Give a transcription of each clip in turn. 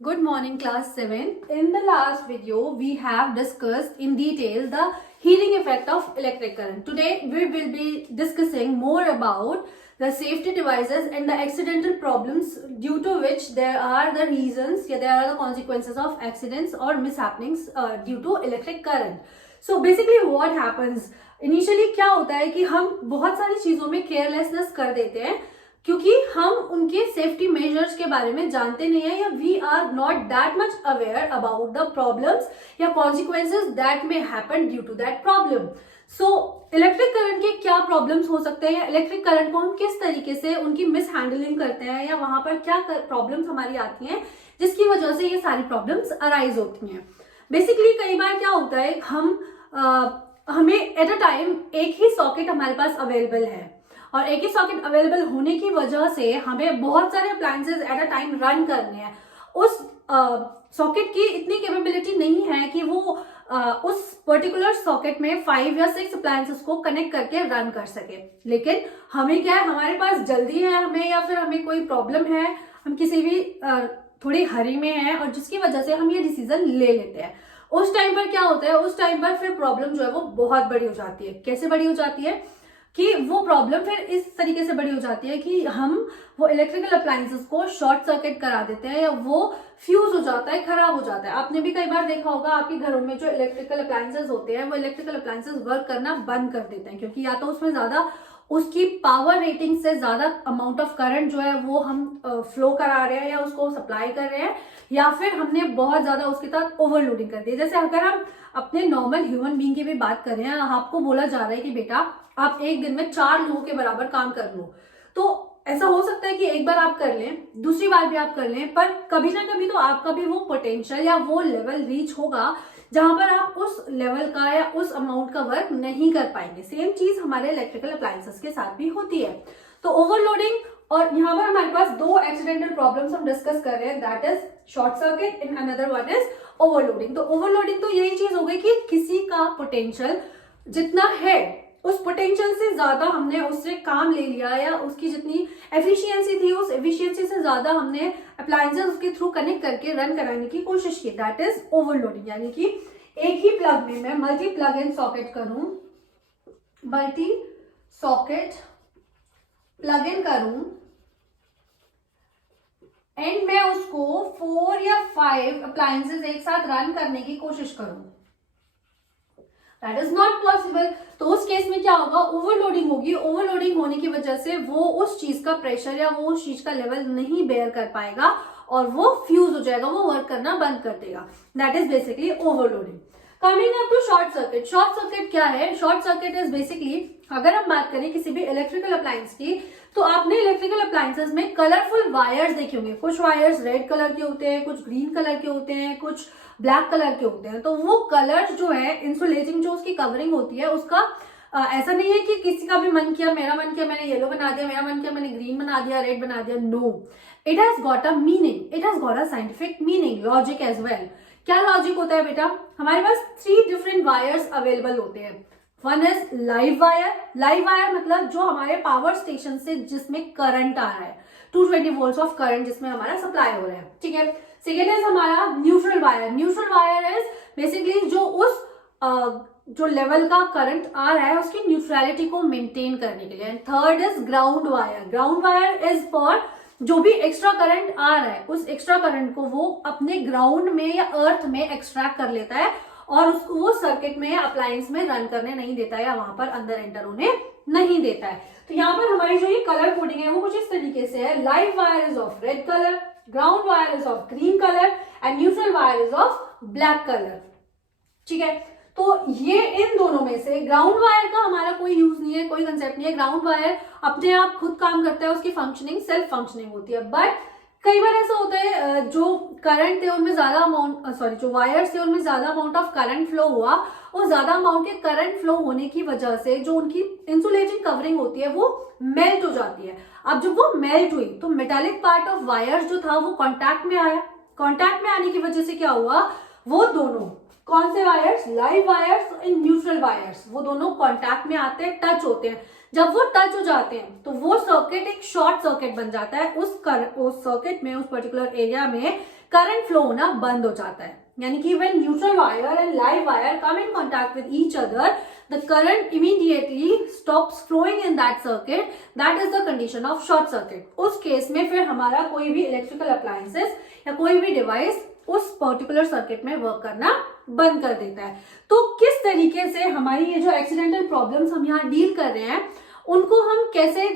Good morning, class 7. In the last video, we have discussed in detail the heating effect of electric current. Today, we will be discussing more about the safety devices and the accidental problems due to which there are the reasons, there are the consequences of accidents or mishappenings due to electric current. So basically what happens, initially क्या होता है कि हम बहुत सारी चीजों में carelessness कर देते हैं क्योंकि हम उनके सेफ्टी मेजर्स के बारे में जानते नहीं है या we are not that much aware about the problems या consequences that may happen due to that problem. So electric current के क्या प्रॉब्लम्स हो सकते हैं या इलेक्ट्रिक करंट को हम किस तरीके से उनकी मिस हैंडलिंग करते हैं या वहां पर क्या प्रॉब्लम्स हमारी आती हैं जिसकी वजह से ये सारी प्रॉब्लम्स अराइज होती हैं. बेसिकली कई बार क्या होता है हमें एट अ टाइम एक ही सॉकेट हमारे पास अवेलेबल है और एक ही सॉकेट अवेलेबल होने की वजह से हमें बहुत सारे appliances at a time run करने हैं. उस सॉकेट की इतनी कैपेबिलिटी नहीं है कि वो उस पर्टिकुलर सॉकेट में 5 या 6 अप्लायंसेस को कनेक्ट करके रन कर सके. लेकिन हमें क्या है, हमारे पास जल्दी है हमें या फिर हमें कोई प्रॉब्लम है, हम किसी भी थोड़ी हरी में है और जिसकी वजह से हम ये डिसीजन ले लेते हैं. उस टाइम पर क्या होता है, उस टाइम पर फिर प्रॉब्लम जो है वो बहुत बड़ी हो जाती है. कैसे बड़ी हो जाती है कि वो प्रॉब्लम फिर इस तरीके से बड़ी हो जाती है कि हम वो इलेक्ट्रिकल अप्लायंसेस को शॉर्ट सर्किट करा देते हैं या वो फ्यूज हो जाता है, खराब हो जाता है. आपने भी कई बार देखा होगा आपके घरों में जो इलेक्ट्रिकल अप्लायंसेस होते हैं वो इलेक्ट्रिकल अप्लायंसेस वर्क करना बंद कर देते हैं क्योंकि या तो उसमें ज्यादा उसकी पावर रेटिंग से ज्यादा अमाउंट ऑफ करंट जो है वो हम फ्लो करा रहे हैं या उसको सप्लाई कर रहे हैं या फिर हमने बहुत ज्यादा उसके साथ ओवरलोडिंग कर दी. जैसे अगर हम अपने नॉर्मल ह्यूमन बीइंग की भी बात कर रहे हैं, आपको बोला जा रहा है कि बेटा आप एक दिन में 4 लोगों के बराबर काम कर लो, तो ऐसा हो सकता है कि एक बार आप कर लें, दूसरी बार भी आप कर लें, पर कभी ना कभी तो आपका भी वो पोटेंशियल या वो लेवल रीच होगा जहां पर आप उस लेवल का या उस अमाउंट का वर्क नहीं कर पाएंगे. सेम चीज हमारे इलेक्ट्रिकल अप्लायंसेस के साथ भी होती है. तो ओवरलोडिंग और यहाँ पर हमारे पास 2 एक्सीडेंटल प्रॉब्लम्स हम डिस्कस कर रहे हैं, that is short circuit and another one is overloading. तो ओवरलोडिंग तो यही चीज हो गई कि किसी का पोटेंशियल जितना है उस पोटेंशियल से ज्यादा हमने उससे काम ले लिया या उसकी जितनी एफिशिएंसी थी उस एफिशिएंसी से ज्यादा हमने अप्लायंसेस उसके थ्रू कनेक्ट करके रन कराने की कोशिश की, दैट इज ओवरलोडिंग. यानी कि एक ही प्लग में मैं मल्टी प्लग इन सॉकेट करूं, मल्टी सॉकेट प्लग इन करूं एंड मैं उसको 4 या 5 अप्लायंसेस एक साथ रन करने की कोशिश करूं, दैट इज नॉट पॉसिबल. तो उस केस में क्या होगा, ओवरलोडिंग होगी. ओवरलोडिंग होने की वजह से वो उस चीज का प्रेशर या वो उस चीज का लेवल नहीं बेयर कर पाएगा और वो फ्यूज हो जाएगा, वो वर्क करना बंद कर देगा. That is basically overloading. Coming up to short circuit. Short circuit क्या है? शॉर्ट सर्किट इज बेसिकली, अगर हम बात करें किसी भी इलेक्ट्रिकल अप्लायंस की, तो आपने इलेक्ट्रिकल अप्लायंसेस में कलरफुल वायर्स देखे होंगे. कुछ वायर्स रेड कलर के होते हैं, कुछ ग्रीन कलर के होते हैं, कुछ ब्लैक कलर के होते हैं. तो वो कलर्स जो है, इंसुलेटिंग जो उसकी कवरिंग होती है उसका ऐसा नहीं है कि किसी का भी मन किया, मेरा मन किया मैंने येलो बना दिया, मेरा मन किया मैंने ग्रीन बना दिया, रेड बना दिया. No, it has got a meaning, it has got a scientific meaning, logic as well. क्या लॉजिक होता है बेटा? हमारे पास 3 डिफरेंट वायर्स अवेलेबल होते हैं. One is live wire. Live wire मतलब जो हमारे पावर स्टेशन से जिसमें करंट आ रहा है, 220 वोल्ट्स ऑफ करंट जिसमें हमारा सप्लाई हो रहा है, ठीक है. सेकेंड इज हमारा neutral wire. Neutral wire is basically जो उस जो लेवल का करंट आ रहा है उसकी न्यूट्रलिटी को मेंटेन करने के लिए. And third is ground wire. Ground wire is for जो भी एक्स्ट्रा करंट आ रहा है उस एक्स्ट्रा करंट को वो अपने ग्राउंड में या अर्थ में एक्सट्रैक्ट कर लेता है और उसको वो सर्किट में या अप्लायंस में रन करने नहीं देता है या वहां पर अंदर एंटर होने नहीं देता है. तो यहाँ पर हमारी जो ये कलर कोडिंग है वो कुछ इस तरीके से है. Live wire is of red colour, ground wire is of green colour and neutral wire is of black colour, ठीक है. तो ये इन दोनों में से ग्राउंड वायर का हमारा कोई यूज नहीं है, कोई कंसेप्ट नहीं है. ग्राउंड वायर अपने आप खुद काम करता है, उसकी फंक्शनिंग सेल्फ फंक्शनिंग होती है. बट कई बार ऐसा होता है जो करंट थे उनमें ज्यादा अमाउंट जो वायर्स थे उनमें ज्यादा अमाउंट ऑफ करंट फ्लो हुआ और ज्यादा अमाउंट के करंट फ्लो होने की वजह से जो उनकी इंसुलेटिंग कवरिंग होती है वो मेल्ट हो जाती है. अब जब वो मेल्ट हुई तो मेटालिक पार्ट ऑफ वायर्स जो था वो कॉन्टैक्ट में आया. कॉन्टैक्ट में आने की वजह से क्या हुआ, वो दोनों कौन से wires, live wires and neutral wires, वो दोनों कॉन्टैक्ट में आते हैं, टच होते हैं. जब वो टच हो जाते हैं तो वो सर्किट एक शॉर्ट सर्किट बन जाता है, उस सर्किट में, उस पर्टिकुलर एरिया में करंट फ्लो होना बंद हो जाता है। यानी कि when neutral wire and live wire come in contact with each other, the current immediately stops flowing in that circuit. That is the condition of short circuit. उस case में फिर हमारा कोई भी इलेक्ट्रिकल अप्लायंसेस या कोई भी डिवाइस उस पर्टिकुलर सर्किट में वर्क करना बंद कर देता है। तो किस तरीके से हमारी ये जो एक्सीडेंटल प्रॉब्लम्स हम यहाँ डील कर रहे हैं उनको हम कैसे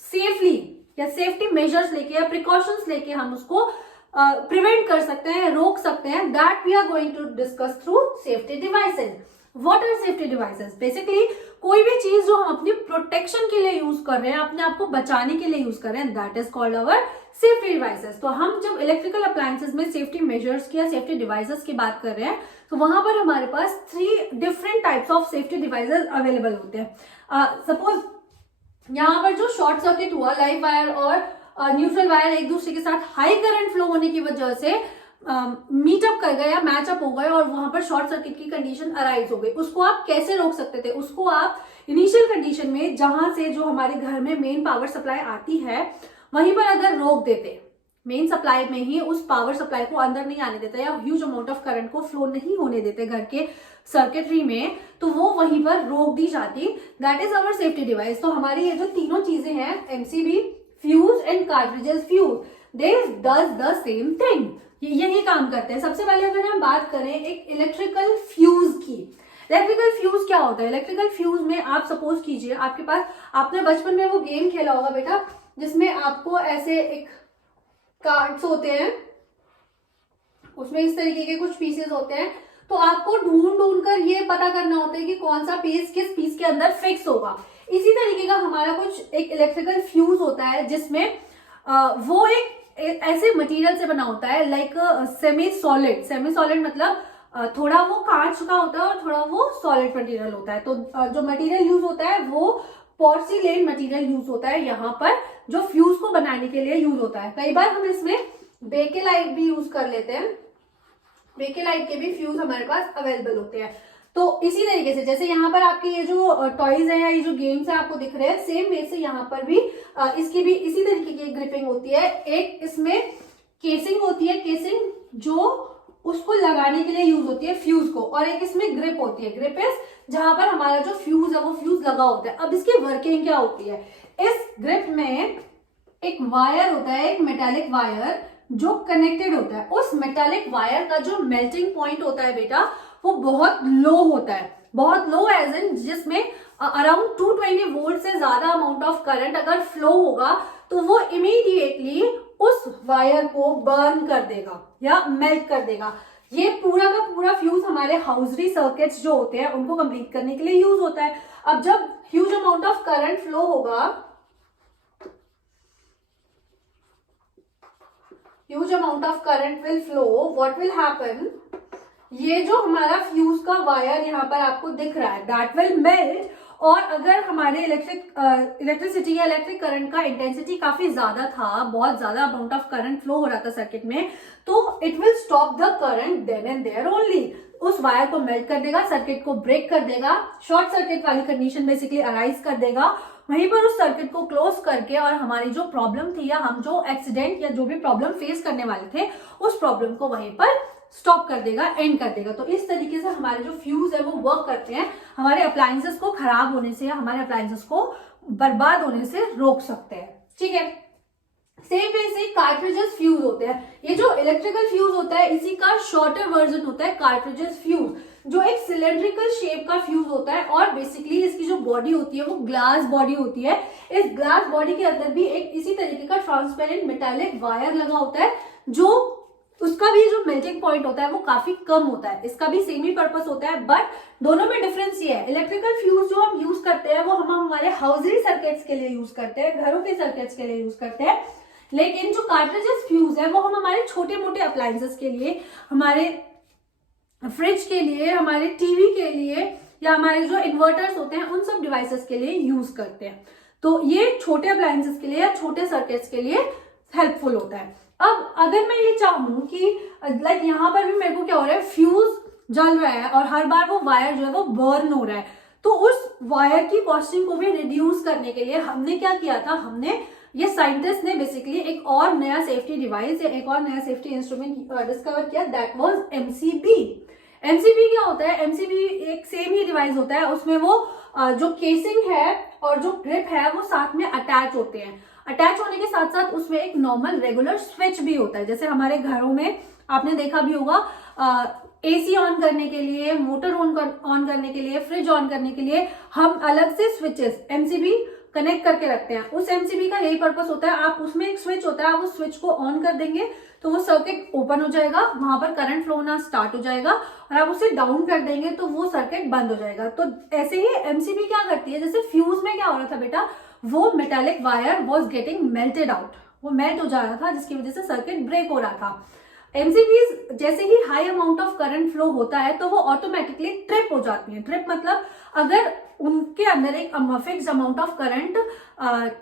सेफली या सेफ्टी मेजर्स लेके या प्रिकॉशंस लेके हम उसको प्रिवेंट कर सकते हैं, रोक सकते हैं, that we are going to discuss through safety devices. What are safety devices? Basically कोई भी चीज जो हम अपनी प्रोटेक्शन के लिए यूज कर रहे हैं, अपने आप को बचाने के लिए यूज कर रहे हैं, that is called our safety devices. तो हम जब इलेक्ट्रिकल अप्लायंसेस में सेफ्टी मेजर्स की या सेफ्टी डिवाइसेस की बात कर रहे हैं तो वहां पर हमारे पास 3 different types of safety devices available होते हैं। सपोज यहाँ पर जो शॉर्ट सर्किट हुआ, लाइव वायर और न्यूट्रल वायर एक दूसरे के साथ हाई करंट फ्लो होने की वजह से मीटअप कर गए या मैचअप हो गए और वहां पर शॉर्ट सर्किट की कंडीशन अराइज हो गई। उसको आप कैसे रोक सकते थे? उसको आप इनिशियल कंडीशन में जहां से जो हमारे घर में मेन पावर सप्लाई आती है वहीं पर अगर रोक देते, मेन सप्लाई में ही उस पावर सप्लाई को अंदर नहीं आने देता या ह्यूज अमाउंट ऑफ करंट को फ्लो नहीं होने देते घर के सर्किटरी में, तो वो वहीं पर रोक दी जाती। That is our safety device. तो हमारी ये जो तीनों चीजें हैं, MCB, fuse and cartridges fuse, they does the same thing, यही काम करते हैं। सबसे पहले अगर हम बात करें एक इलेक्ट्रिकल फ्यूज की, इलेक्ट्रिकल फ्यूज क्या होता है? इलेक्ट्रिकल फ्यूज में आप सपोज कीजिए आपके पास, आपने बचपन में वो गेम खेला होगा बेटा जिसमें आपको ऐसे एक कार्ड्स होते हैं, उसमें इस तरीके के कुछ पीसेस होते हैं, तो आपको ढूंढ ढूंढ कर ये पता करना होता है कि कौन सा पीस किस पीस के अंदर फिक्स होगा। इसी तरीके का हमारा कुछ एक इलेक्ट्रिकल फ्यूज होता है जिसमें वो एक ऐसे मटेरियल से बना होता है, like semi solid. Semi solid मतलब थोड़ा वो कांच का होता है और थोड़ा वो सॉलिड मटेरियल होता है। तो जो मटेरियल यूज होता है वो पोर्सिलेन मटेरियल यूज होता है यहाँ पर, जो फ्यूज को बनाने के लिए यूज होता है। कई बार हम इसमें बेकेलाइट भी यूज कर लेते हैं, बेकेलाइट के भी फ्यूज हमारे पास अवेलेबल होते हैं। तो इसी तरीके से जैसे यहाँ पर आपके ये जो टॉयज है या ये जो गेम्स है आपको दिख रहे हैं, सेम वे से यहाँ पर भी इसकी भी इसी तरीके की ग्रिपिंग होती है। एक इसमें केसिंग होती है, केसिंग जो उसको लगाने के लिए यूज होती है फ्यूज को, और एक इसमें ग्रिप होती है। ग्रिप इज जहां पर हमारा जो फ्यूज है वो फ्यूज लगा होता है। अब इसकी वर्किंग क्या होती है? इस ग्रिप में एक वायर होता है, एक मेटालिक वायर जो कनेक्टेड होता है। उस मेटालिक वायर का जो मेल्टिंग पॉइंट होता है बेटा वो बहुत लो होता है, बहुत लो एज इन जिसमें अराउंड 220 वोल्ट से ज्यादा अमाउंट ऑफ करंट अगर फ्लो होगा तो वो इमीडिएटली उस वायर को बर्न कर देगा या मेल्ट कर देगा। ये पूरा का पूरा फ्यूज हमारे हाउसरी सर्किट्स जो होते हैं उनको कंप्लीट करने के लिए यूज होता है। अब जब huge amount of current flow होगा, huge amount of current will flow, what will happen, ये जो हमारा फ्यूज का वायर यहाँ पर आपको दिख रहा है दैट विल मेल्ट। और अगर हमारे इलेक्ट्रिसिटी या इलेक्ट्रिक करंट का इंटेंसिटी काफी ज्यादा था, बहुत ज्यादा अमाउंट ऑफ करंट फ्लो हो रहा था सर्किट में, तो it will stop the current then and there only. उस वायर को मेल्ट कर देगा, सर्किट को ब्रेक कर देगा, शॉर्ट सर्किट वाली कंडीशन बेसिकली अराइज कर देगा। वहीं पर उस सर्किट को क्लोज करके और हमारी जो प्रॉब्लम थी या हम जो एक्सीडेंट या जो भी प्रॉब्लम फेस करने वाले थे उस प्रॉब्लम को वहीं पर स्टॉप कर देगा, एंड कर देगा। तो इस तरीके से हमारे जो फ्यूज है वो वर्क करते हैं, हमारे अप्लायंसेस को खराब होने से या हमारे अप्लायंसेस को बर्बाद होने से रोक सकते हैं। ठीक है, सेम वे से कार्ट्रिजेस फ्यूज होते हैं। ये जो इलेक्ट्रिकल फ्यूज होता है इसी का शॉर्टर वर्जन होता है कार्ट्रिजेस फ्यूज, जो एक सिलेंड्रिकल शेप का फ्यूज होता है और बेसिकली इसकी जो बॉडी होती है वो ग्लास बॉडी होती है। इस ग्लास बॉडी के अंदर भी एक इसी तरीके का ट्रांसपेरेंट मेटालिक वायर लगा होता है, जो उसका भी जो मेल्टिंग पॉइंट होता है वो काफी कम होता है। इसका भी सेम ही पर्पस होता है, बट दोनों में डिफरेंस ये है, इलेक्ट्रिकल फ्यूज जो हम यूज करते हैं वो हम हमारे हाउसरी सर्किट्स के लिए यूज करते हैं, घरों के सर्किट्स के लिए यूज करते हैं, लेकिन जो कार्ट्रिजेस फ्यूज है वो हम हमारे छोटे मोटे अप्लायंसेस के लिए, हमारे फ्रिज के लिए, हमारे टीवी के लिए या हमारे जो इन्वर्टर्स होते हैं उन सब डिवाइसेस के लिए यूज करते हैं। तो ये छोटे अप्लायंसेस के लिए या छोटे सर्किट्स के लिए हेल्पफुल होता है। अब अगर मैं ये चाहूं कि लाइक यहाँ पर भी मेरे को क्या हो रहा है, फ्यूज जल रहा है और हर बार वो वायर जो है वो बर्न हो रहा है, तो उस वायर की कॉस्टिंग को भी रिड्यूस करने के लिए हमने क्या किया था, हमने ये साइंटिस्ट ने बेसिकली एक और नया सेफ्टी डिवाइस या एक और नया सेफ्टी इंस्ट्रूमेंट डिस्कवर किया, दैट वाज एमसीबी। एमसीबी क्या होता है, एमसीबी एक सेम ही डिवाइस होता है, उसमें वो जो केसिंग है और जो ग्रिप है वो साथ में अटैच होते हैं। अटैच होने के साथ साथ उसमें एक नॉर्मल रेगुलर स्विच भी होता है। जैसे हमारे घरों में आपने देखा भी होगा, एसी ऑन करने के लिए, मोटर ऑन करने के लिए, फ्रिज ऑन करने के लिए हम अलग से स्विचेस एमसीबी कनेक्ट करके रखते हैं। उस एमसीबी का यही पर्पस होता है, आप उसमें एक स्विच होता है, आप उस स्विच को ऑन कर देंगे तो वो सर्किट ओपन हो जाएगा, वहां पर करंट फ्लो होना स्टार्ट हो जाएगा, और आप उसे डाउन कर देंगे तो वो सर्किट बंद हो जाएगा। तो ऐसे ही एमसीबी क्या करती है, जैसे फ्यूज में क्या हो रहा था बेटा, वो metallic wire was getting melted out, वो मेल्ट हो जा रहा था जिसकी वजह से सर्किट ब्रेक हो रहा था। एमसीबीज जैसे ही high amount of current flow होता है तो वो ऑटोमेटिकली ट्रिप हो जाती है। ट्रिप मतलब अगर उनके अंदर एक फिक्स अमाउंट ऑफ करंट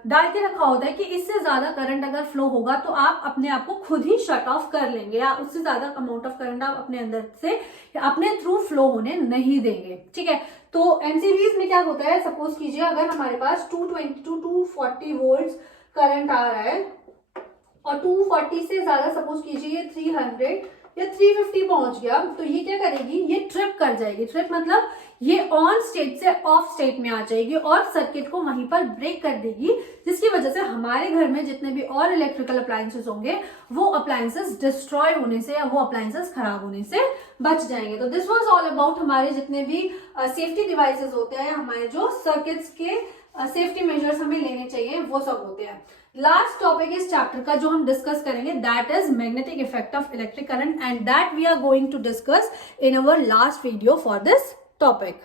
डाल के रखा होता है कि इससे ज्यादा करंट अगर फ्लो होगा तो आप अपने आप को खुद ही शट ऑफ कर लेंगे, या उससे ज्यादा अमाउंट ऑफ करंट आप अपने अंदर से अपने थ्रू फ्लो होने नहीं देंगे। ठीक है, तो एमसीबीज में क्या होता है, सपोज कीजिए अगर हमारे पास 220 to 240 वोल्ट करंट आ रहा है और 240 से ज्यादा सपोज कीजिए ये 300 या 350 पहुंच गया, तो ये क्या करेगी, ये ट्रिप कर जाएगी। ट्रिप मतलब ये ऑन स्टेट से ऑफ स्टेट में आ जाएगी और सर्किट को वहीं पर ब्रेक कर देगी, जिसकी वजह से हमारे घर में जितने भी और इलेक्ट्रिकल अप्लायंसेस होंगे वो अप्लायंसेस डिस्ट्रॉय होने से या वो अप्लायंसेस खराब होने से बच जाएंगे। तो दिस वाज ऑल अबाउट हमारे जितने भी सेफ्टी डिवाइसेस होते हैं, हमारे जो सर्किट्स के सेफ्टी मेजर्स हमें लेने चाहिए वो सब होते हैं। लास्ट टॉपिक इस चैप्टर का जो हम डिस्कस करेंगे that is magnetic effect of electric current, and that we are going to discuss in our last video for this topic.